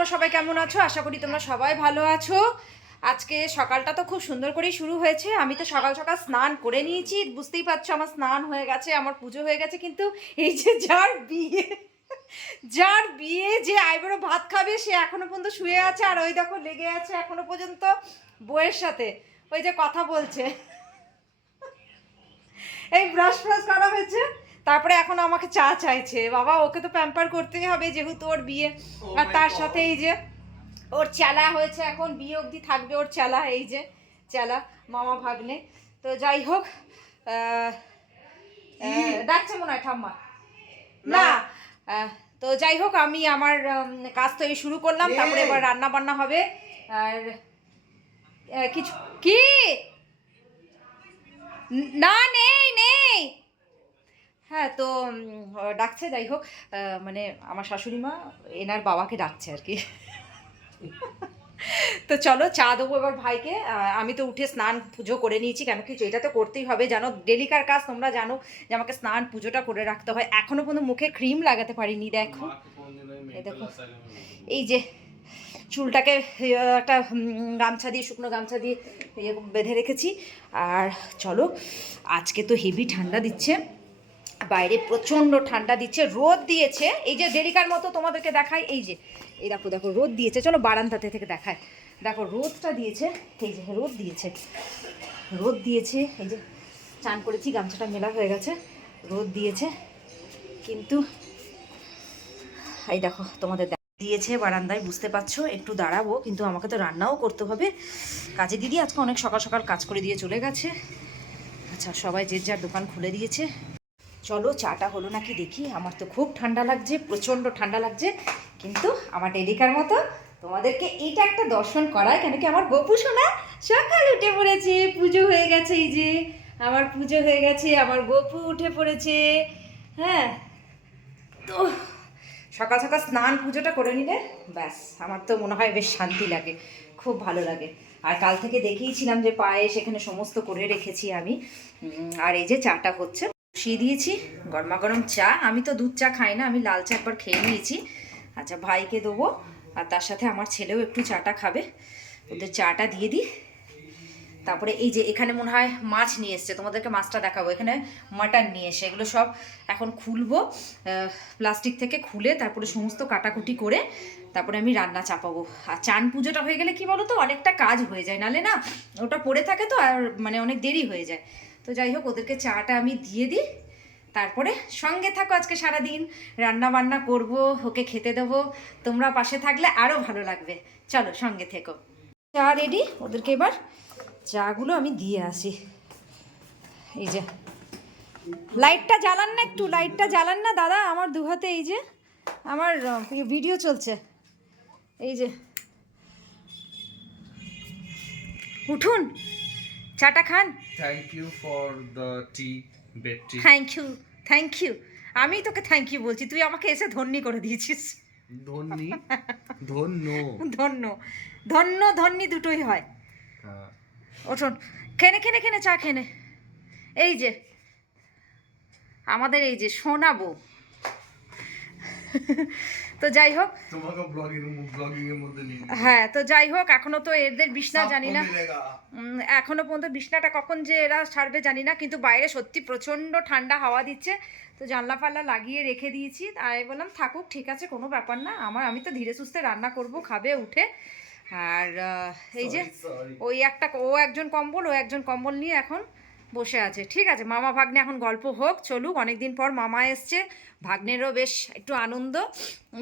তোমরা সবাই কেমন আছো? আশা করি তোমরা সবাই ভালো আছো। আজকে সকালটা তো খুব সুন্দর করেই শুরু হয়েছে। আমি তো সকাল সকাল স্নান করে নিয়েছি, বুঝতেই পারছো আমার স্নান হয়ে গেছে, আমার পুজো হয়ে গেছে। কিন্তু এই যে যার বিয়ে যে আইবুড়ো ভাত খাবে সে এখনো পর্যন্ত শুয়ে আছে, আর ওই দেখো লেগে আছে এখনো পর্যন্ত বউয়ের সাথে, ওই যে কথা বলছে। এই ব্রাশ ফ্রাশ করা হয়েছে, তারপরে এখন আমাকে চা চাইছে। বাবা, ওকে তো প্যাম্পার করতেই হবে যেহেতু ওর বিয়ে। আর তার সাথে এই যে ওর চেলা হয়েছে, এখন বিয়ে অবধি থাকবে ওর চেলা, এই যে চেলা মামা ভাগ্নে। তো যাই হোক, ডাকছে মনে হয় ঠাম্মা না। তো যাই হোক, আমি আমার কাজ তো এই শুরু করলাম, তারপরে এবার রান্না বান্না হবে। আর কিছু কি না, নেই নেই। হ্যাঁ, তো ডাকছে। যাই হোক, মানে আমার শাশুড়ি মা এনার বাবাকে ডাকছে আর কি। তো চলো চা দেবো এবার ভাইকে। আমি তো উঠে স্নান পুজো করে নিয়েছি, কেন কি এটা তো করতেই হবে, জানো ডেলিকার কাজ, তোমরা জানো যে আমাকে স্নান পুজোটা করে রাখতে হয়। এখনো পর্যন্ত মুখে ক্রিম লাগাতে পারিনি। দেখো এই দেখো, এই যে চুলটাকে একটা গামছা দিয়ে, শুকনো গামছা দিয়ে বেঁধে রেখেছি। আর চলো, আজকে তো হেভি ঠান্ডা দিচ্ছে, বাইরে প্রচণ্ড ঠান্ডা দিচ্ছে, রোদ দিয়েছে। এই যে ডেলিকার মতো তোমাদেরকে দেখাই, এই যে এই দেখো দেখো রোদ দিয়েছে। চলো বারান্দাতে থেকে দেখায়, দেখো রোদটা দিয়েছে, এই যে রোদ দিয়েছে, রোদ দিয়েছে। এই যে চান করেছি, গামছাটা মেলা হয়ে গেছে, রোদ দিয়েছে। কিন্তু এই দেখো তোমাদের দিয়েছে বারান্দায়, বুঝতে পারছো। একটু দাঁড়াবো, কিন্তু আমাকে তো রান্নাও করতে হবে। কাজে দিদি আজকে অনেক সকাল সকাল কাজ করে দিয়ে চলে গেছে। আচ্ছা, সবাই যে যার দোকান খুলে দিয়েছে। চলো চাটা হলো নাকি দেখি। আমার তো খুব ঠান্ডা লাগছে, প্রচণ্ড ঠান্ডা লাগছে। কিন্তু আমার ডেলিকার মতো তোমাদেরকে এইটা একটা দর্শন করায়, কেন কি আমার গপু সোনা সকাল উঠে পড়েছে, পুজো হয়ে গেছে। এই যে আমার পুজো হয়ে গেছে, আমার গপু উঠে পড়েছে। হ্যাঁ, তো সকাল সকাল স্নান পুজোটা করে নিলে ব্যাস আমার তো মনে হয় বেশ শান্তি লাগে, খুব ভালো লাগে। আর কাল থেকে দেখিয়েছিলাম যে পায়ে সেখানে সমস্ত করে রেখেছি আমি। আর এই যে চাটা হচ্ছে, বসিয়ে দিয়েছি গরমা গরম চা। আমি তো দুধ চা খাই না, আমি লাল চা একবার খেয়ে নিয়েছি। আচ্ছা, ভাইকে দেবো, আর তার সাথে আমার ছেলেও একটু চাটা খাবে। ওদের চাটা দিয়ে দিই। তারপরে এই যে এখানে মনে হয় মাছ নিয়ে এসছে, তোমাদেরকে মাছটা দেখাবো। এখানে মাটন নিয়ে এসে এগুলো সব এখন খুলবো, প্লাস্টিক থেকে খুলে তারপরে সমস্ত কাটাকুটি করে তারপরে আমি রান্না চাপাবো। আর চান পুজোটা হয়ে গেলে কি বলো তো, অনেকটা কাজ হয়ে যায়, নালে না ওটা পড়ে থাকে তো, আর মানে অনেক দেরি হয়ে যায়। তো যাই হোক, ওদেরকে চাটা আমি দিয়ে দিই, তারপরে সঙ্গে থাকো। আজকে সারাদিন রান্না বান্না করব, ওকে খেতে দেবো। তোমরা পাশে থাকলে আরও ভালো লাগবে। চলো সঙ্গে থেকো। চা রেডি, ওদেরকে এবার চাগুলো আমি দিয়ে আসি। এই যে লাইটটা জ্বালান না, একটু লাইটটা জ্বালান না দাদা, আমার দু হাতে এই যে আমার ভিডিও চলছে। এই যে উঠুন, চাটা খান। Thank you for the tea, Betty. Thank you, thank you. আমি তোকে থ্যাংক ইউ বলছি, তুই আমাকে এসে ধন্যি করে দিয়েছিস। ধন্যি, ধন্য। ধন্য, ধন্য ধন্যি দুটোই হয়। হ্যাঁ। ওঠুন, খেনে খেনে খেনে চা খেনে। এই যে আমাদের এই যে শোনাবো। তো যাই হোক, তোমাকে ব্লগিং এর মধ্যে নিয়ে হ্যাঁ, তো যাই হোক, এখনো তো এদের বিছনা জানি না, মিলেগা। এখনো পর্যন্ত বিছনাটা কখন যে এরা ছাড়বে জানি না। কিন্তু বাইরে সত্যি প্রচণ্ড ঠান্ডা হাওয়া দিচ্ছে, তো জানলা ফাল্লা লাগিয়ে রেখে দিয়েছি। আমি বললাম থাকুক, ঠিক আছে, কোনো ব্যাপার না। আমি তো ধীরে সুস্থে রান্না করব, খাবে উঠে। আর এই যে ওই একজন কম্বল, ও একজন কম্বল নিয়ে এখন বসে আছে। ঠিক আছে, মামা ভাগ্নে এখন গল্প হোক, চলুক। অনেকদিন পর মামা এসছে, ভাগ্নেরও বেশ একটু আনন্দ।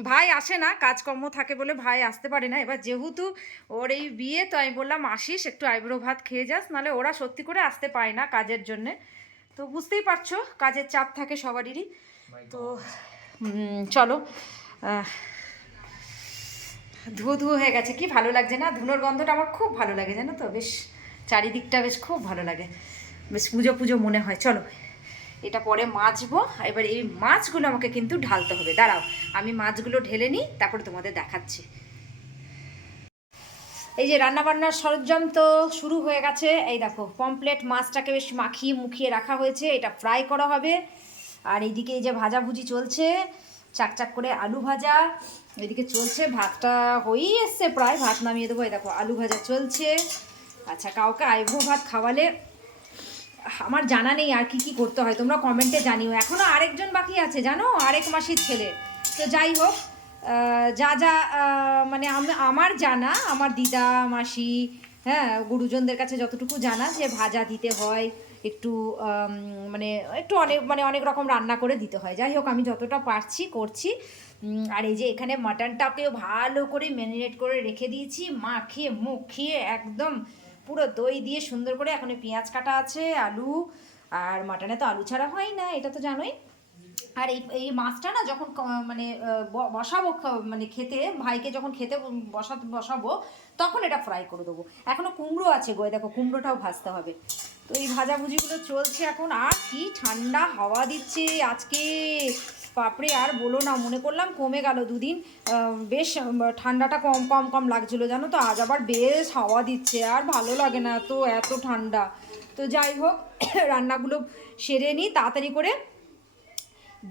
ভাই আসে না, কাজকর্ম থাকে বলে ভাই আসতে পারে না। এবার যেহেতু ওর এই বিয়ে, তো আমি বললাম আসিস, একটু আইবুড়ো ভাত খেয়ে যাস, নাহলে ওরা সত্যি করে আসতে পায় না কাজের জন্যে। তো বুঝতেই পারছো, কাজের চাপ থাকে সবারই। তো চলো, ধুয়ো ধুয়ো হয়ে গেছে, কি ভালো লাগছে না? ধুনোর গন্ধটা আমার খুব ভালো লাগে, জানো তো, বেশ চারিদিকটা বেশ খুব ভালো লাগে, বেশ পুজো পুজো মনে হয়। চলো এটা পরে মাজবো। এবার এই মাছগুলো আমাকে কিন্তু ঢালতে হবে, দাঁড়াও আমি মাছগুলো ঢেলে নিই, তারপরে তোমাদের দেখাচ্ছি। এই যে রান্নাবান্নার সরঞ্জাম তো শুরু হয়ে গেছে। এই দেখো পমপ্লেট মাছটাকে বেশ মাখিয়ে মুখিয়ে রাখা হয়েছে, এটা ফ্রাই করা হবে। আর এইদিকে এই যে ভাজাভুজি চলছে, চাকচাক করে আলু ভাজা, এদিকে চলছে, ভাতটা হয়েই এসছে প্রায়, ভাত নামিয়ে দেবো। এই দেখো আলু ভাজা চলছে। আচ্ছা, কাউকে আইবুড়ো ভাত খাওয়ালে আমার জানা নেই আর কি কি করতে হয়, তোমরা কমেন্টে জানিও। এখনও আরেকজন বাকি আছে জানো, আরেক মাসির ছেলে। তো যাই হোক, যা যা মানে আমার জানা, আমার দিদা মাসি, হ্যাঁ, গুরুজনদের কাছে যতটুকু জানা যে ভাজা দিতে হয়, একটু মানে একটু অনেক রকম রান্না করে দিতে হয়। যাই হোক, আমি যতটা পারছি করছি। আর এই যে এখানে মাটনটাকেও ভালো করে ম্যারিনেট করে রেখে দিয়েছি, মাখিয়ে মুখিয়ে একদম পুরো দই দিয়ে সুন্দর করে। এখন পেঁয়াজ কাটা আছে, আলু, আর মাটনে তো আলু ছাড়া হয় না, এটা তো জানোই। আর এই মাছটা না যখন মানে বসাবো, মানে খেতে, ভাইকে যখন খেতে বসাবো তখন এটা ফ্রাই করে দেবো। এখনও কুমড়ো আছে গো, দেখো কুমড়োটাও ভাজতে হবে। তো এই ভাজাভুজিগুলো চলছে এখন। আর কি ঠান্ডা হাওয়া দিচ্ছে আজকে, বাপরে আর বলো না, মনে করলাম কমে গেল দুদিন, বেশ ঠান্ডাটা কম কম কম লাগছিলো জানো তো। আজ আবার বেশ হাওয়া দিচ্ছে, আর ভালো লাগে না তো এত ঠান্ডা। তো যাই হোক, রান্নাগুলো সেরে নিই তাড়াতাড়ি করে,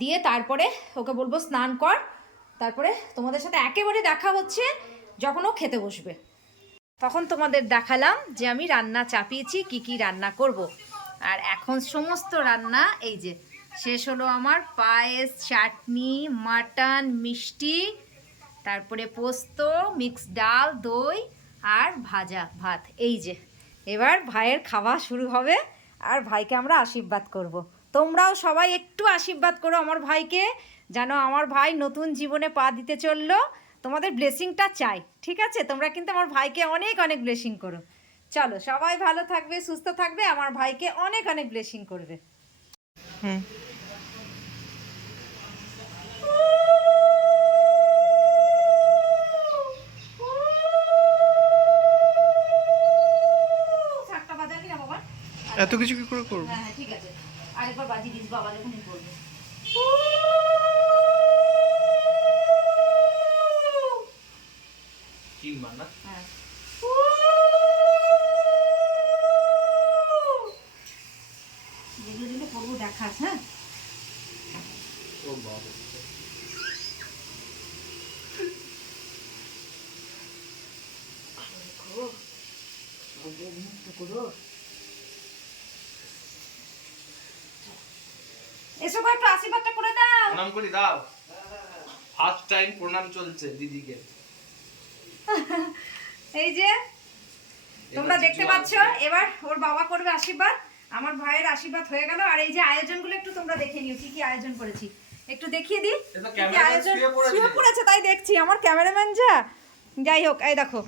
দিয়ে তারপরে ওকে বলবো স্নান কর। তারপরে তোমাদের সাথে একেবারে দেখা হচ্ছে যখন ও খেতে বসবে, তখন তোমাদের দেখালাম যে আমি রান্না চাপিয়েছি, কি কি রান্না করব। আর এখন সমস্ত রান্না এই যে শেষ হলো আমার। পায়েস, চাটনি, মাটন, মিষ্টি, তারপরে পোস্ত, মিক্স ডাল, দই আর ভাজা ভাত। এই যে এবার ভাইয়ের খাওয়া শুরু হবে, আর ভাইকে আমরা আশীর্বাদ করব। তোমরাও সবাই একটু আশীর্বাদ করো আমার ভাইকে, যেন আমার ভাই নতুন জীবনে পা দিতে চললো। তোমাদের ব্লেসিংটা চাই, ঠিক আছে? তোমরা কিন্তু আমার ভাইকে অনেক অনেক ব্লেসিং করো। চলো, সবাই ভালো থাকবে, সুস্থ থাকবে, আমার ভাইকে অনেক অনেক ব্লেসিং করবে। হুম, এত কিছু কি করে করব? হ্যাঁ হ্যাঁ, ঠিক আছে, আরেকবার বাজি দিস, বাবা যখনই করবে। কি মানা? হ্যাঁ, যেগুলো যেগুলো করবো দেখাস। হ্যাঁ, ও বাবা, এসো একটু আশীর্বাদটা করে দাও। প্রণাম করি দাও। ফার্স্ট টাইম প্রণাম চলছে দিদিকে। এই যে তোমরা দেখতে পাচ্ছ, এবার ওর বাবা করবে আশীর্বাদ। আমার ভাইয়ের আশীর্বাদ হয়ে গেল। আর এই যে আয়োজনগুলো একটু তোমরা দেখে নিও, কি কি আয়োজন করেছি একটু দেখিয়ে দিই। শুয়ে পড়েছে তাই দেখছি আমার ক্যামেরাম্যান যা। যাই হোক, এই দেখো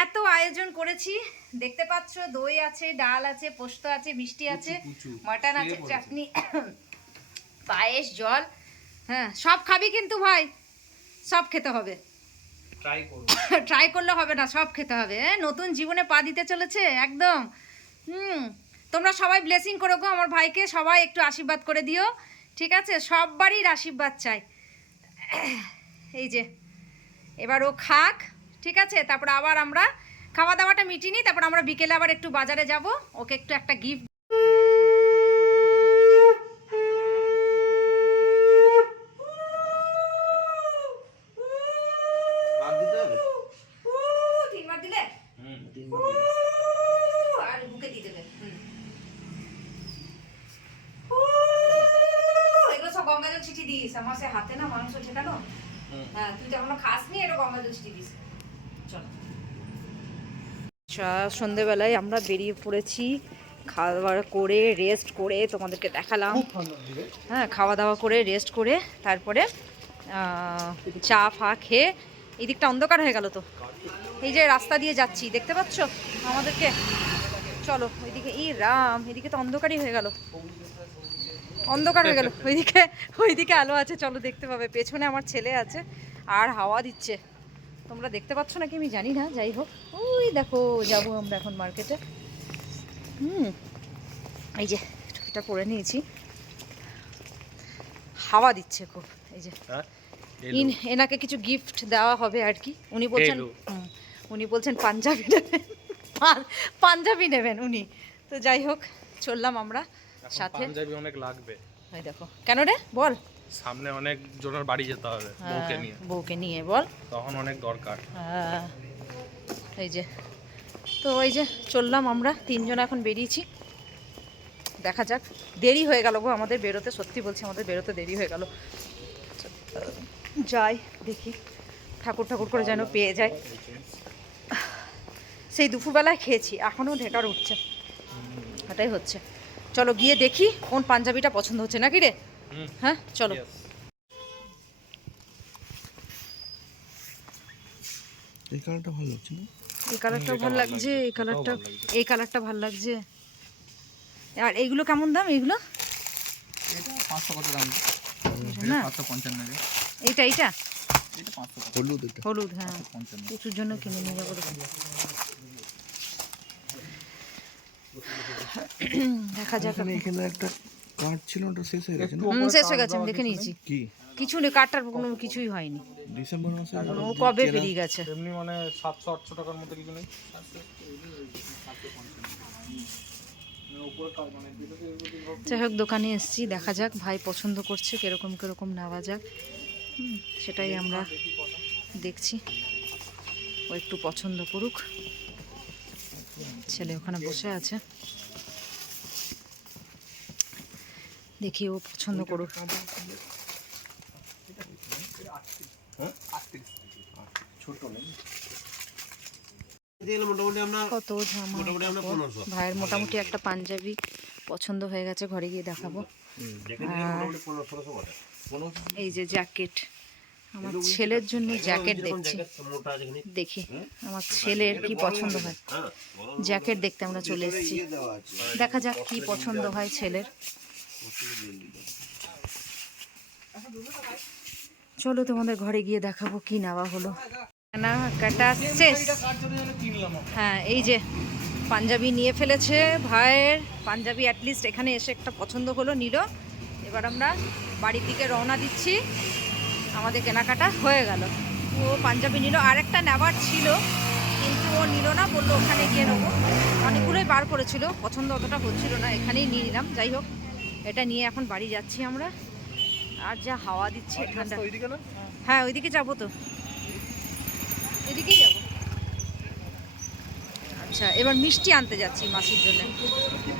এত আয়োজন করেছি, দেখতে পাচ্ছ। দই আছে, ডাল আছে, পোস্ত আছে, মিষ্টি আছে, মাটন আছে, চাটনি, পায়েস, জল। হ্যাঁ, সব খাবি কিন্তু ভাই, সব খেতে হবে। ট্রাই করলে হবে না, সব খেতে হবে। নতুন জীবনে পা দিতে চলেছে একদম। তোমরা সবাই ব্লেসিং করো গো আমার ভাইকে, সবাই একটু আশীর্বাদ করে দিও, ঠিক আছে? সববারই আশীর্বাদ চাই। এই যে এবার ও খাক, ঠিক আছে? তারপর আবার আমরা খাওয়া দাওয়াটা মিটিয়ে নিই, তারপর আমরা বিকেলে আবার একটু বাজারে যাব, ওকে একটু একটা গিফট। তিনবার দিলে আর বুকে দিয়ে দেবে। এগুলো সব গঙ্গা জল ছিটিয়ে দিস, আমার সে হাতে না মাংস ঠেকানো। হ্যাঁ, তুই তো এখনো খাসনি, এটা গঙ্গা জল ছিটিয়ে দিস। চলো, সন্ধ্যেবেলায় আমরা বেরিয়ে পড়েছি, খাওয়া দাওয়া করে রেস্ট করে তোমাদেরকে দেখালাম। হ্যাঁ, খাওয়া দাওয়া করে রেস্ট করে তারপরে চা ফা খেয়ে, এই দিকটা অন্ধকার হয়ে গেল তো, এই যে রাস্তা দিয়ে যাচ্ছি দেখতে পাচ্ছ আমাদেরকে। চলো ওইদিকে, ই রাম, এদিকে তো অন্ধকারই হয়ে গেল, অন্ধকার হয়ে গেল। ওইদিকে আলো আছে, চলো দেখতে পাবে। পেছনে আমার ছেলে আছে আর হাওয়া দিচ্ছে, তোমরা দেখতে পাচ্ছ নাকি আমি জানি না। যাই হোক, ওই দেখো যাবো আমরা এখন মার্কেটে। এই যে এটা পরে নিয়েছি, হাওয়া দিচ্ছে খুব। এই যে এনাকে কিছু গিফট দেওয়া হবে আর কি। উনি বলছেন পাঞ্জাবি নেবেন, পাঞ্জাবি নেবেন উনি। তো যাই হোক, চললাম আমরা সাথে। পাঞ্জাবি অনেক লাগবে। এই দেখো, কেন রে বল। সামনে অনেক জনের বাড়ি যেতে হবে বউকে নিয়ে, বউকে নিয়ে বল, তখন অনেক দরকার। এই যে তো এই যে চললাম আমরা 3 জন এখন বেরিয়েছি, দেখা যাক। দেরি হয়ে গেল গো আমাদের বেরোতে, সত্যি বলছি আমাদের বেরোতে দেরি হয়ে গেল। যাই দেখি, ঠাকুর ঠাকুর করে যেন পেয়ে যায়। সেই দুপুরবেলায় খেয়েছি, এখনও ঢেকার উঠছে, এটাই হচ্ছে। চলো গিয়ে দেখি কোন পাঞ্জাবিটা পছন্দ হচ্ছে, নাকি রে? হ্যাঁ চলো। এই কালারটা ভালো লাগছে না? এই কালারটাও ভালো লাগছে, এই কালারটা ভালো লাগছে। আর এইগুলো কেমন দাম? এইগুলো এটা 500 কত দাম? না 555 এর। এইটা এটা 500 হলুদ এটা। হলুদ, হ্যাঁ কিছুর জন্য কিনে নিয়ে যাবো। দেখা যাক। এখানে একটা কার্ড ছিল, ওটা শেষ হয়ে গেছে না? শেষ হয়ে গেছে, আমি দেখে নিয়েছি। কি কিছু নেই, কার্ডটার কোনো কিছুই হয়নি। ডিসেম্বর মাসে ও কবে বেরিয়ে গেছে। এমনি মানে 700-800 টাকার মতো কিছু নেই। যাই হোক দোকানে এসেছি, দেখা যাক ভাই পছন্দ করছে কিরকম কিরকম নেওয়া যাক, সেটাই আমরা দেখছি। ও একটু পছন্দ করুক, ছেলে ওখানে বসে আছে, দেখি ও পছন্দ করুক। কত জামা কাপড়। ভাইয়ের মোটামুটি একটা পাঞ্জাবি পছন্দ হয়ে গেছে, ঘরে গিয়ে দেখাবো। আর এই যে জ্যাকেট, আমার ছেলের জন্য জ্যাকেট দেখছি, দেখি আমার ছেলের কি পছন্দ হয়। জ্যাকেট দেখতে আমরা চলে এসেছি, দেখা যাক কি পছন্দ হয় ছেলের। চলো তোমাদের ঘরে গিয়ে দেখাবো কি নেওয়া হলো। কেনাকাটা শেষ। হ্যাঁ এই যে পাঞ্জাবি নিয়ে ফেলেছে ভাইয়ের, পাঞ্জাবি অ্যাটলিস্ট এখানে এসে একটা পছন্দ হলো, নিল। এবার আমরা বাড়ির দিকে রওনা দিচ্ছি, আমাদের কেনাকাটা হয়ে গেল। ও পাঞ্জাবি নিল, আরেকটা নেওয়ার ছিল কিন্তু ও নিল না, বললো ওখানে গিয়ে নেবো। অনেকগুলোই বার করেছিল, পছন্দ অতটা হচ্ছিল না, এখানেই নিয়ে নিলাম। যাই হোক এটা নিয়ে এখন বাড়ি যাচ্ছি আমরা। আর যা হাওয়া দিচ্ছে ঠান্ডা। হ্যাঁ ওইদিকে যাবো তো, এদিকেই যাবো। আচ্ছা এবার মিষ্টি আনতে যাচ্ছি মাসির জন্য,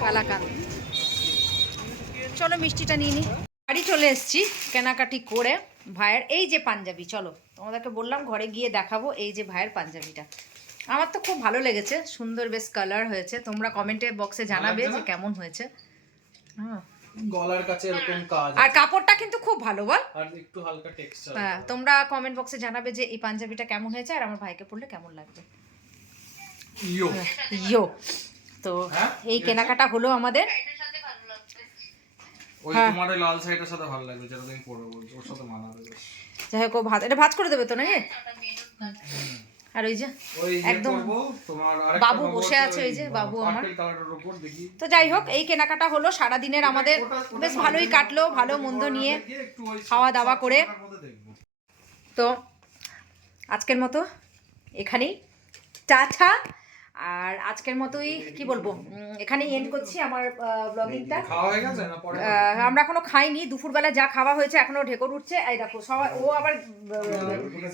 কালাকাঁদ। চলো মিষ্টিটা নিয়ে নিই। বাড়ি চলে এসেছি কেনাকাটি করে। ভাইয়ের এই যে পাঞ্জাবি, চলো তোমাদেরকে বললাম ঘরে গিয়ে দেখাবো। এই যে ভাইয়ের পাঞ্জাবিটা, আমার তো খুব ভালো লেগেছে, সুন্দর বেশ কালার হয়েছে। তোমরা কমেন্টে বক্সে জানাবে যে কেমন হয়েছে। হ্যাঁ গলার কাছে এরকম কাজ আর কাপড়টা কিন্তু খুব ভালো, বল। আর একটু হালকা টেক্সচার। হ্যাঁ তোমরা কমেন্ট বক্সে জানাবে যে এই পাঞ্জাবিটা কেমন হয়েছে আর আমার ভাইকে পরলে কেমন লাগবে। ইয়ো তো এই কেনাকাটা হলো আমাদের। ওই তোমার ওই লাল শাড়িটার সাথে ভালো লাগবে, যেটা তুমি পরবে বলছো, ওর সাথে মানাবে। যাই হোক ভাত, এটা ভাজ করে দেবে তো নাকি? আর ওই যে একদম বাবু বসে আছে, ওই যে বাবু আমার। তো যাই হোক এই কেনাকাটা হলো সারাদিনের আমাদের, বেশ ভালোই কাটলো, ভালো মন্দ নিয়ে খাওয়া দাওয়া করে। তো আজকের মতো এখানেই টাটা। আর আজকের মতোই কি বলবো, এখানেই এন্ড করছি আমার ব্লগিংটা। আমরা এখনো খাইনি, দুপুরবেলা যা খাওয়া হয়েছে এখনো ঢেকুর উঠছে। এই দেখো সবাই, ও আবার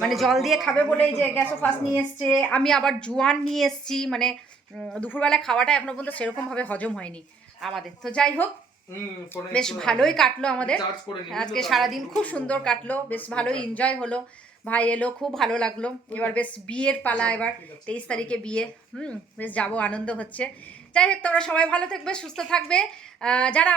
মানে জল দিয়ে খাবে বলে এই যে গ্যাসোফাস নিয়ে এসছে, আমি আবার জোয়ান নিয়ে এসছি। মানে দুপুরবেলা খাওয়াটা এখনো পর্যন্ত সেরকম ভাবে হজম হয়নি আমাদের। তো যাই হোক বেশ ভালোই কাটলো আমাদের আজকে সারাদিন, খুব সুন্দর কাটলো, বেশ ভালোই এনজয় হলো। ভাই এলো, খুব ভালো লাগলো। এবার বেশ বিয়ের পালা, এবার 23 তারিখে বিয়ে, বেশ যাবো, আনন্দ হচ্ছে। যাই হোক তোমরা সবাই ভালো থাকবে, সুস্থ থাকবে। যারা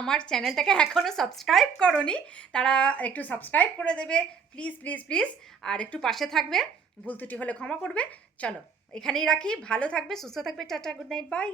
আমার চ্যানেলটাকে এখনো সাবস্ক্রাইব করোনি তারা একটু সাবস্ক্রাইব করে দেবে প্লিজ প্লিজ প্লিজ, আর একটু পাশে থাকবে। ভুল ত্রুটি হলে ক্ষমা করবে। চলো এখানেই রাখি, ভালো থাকবে, সুস্থ থাকবে, টাটা, গুড নাইট, বাই।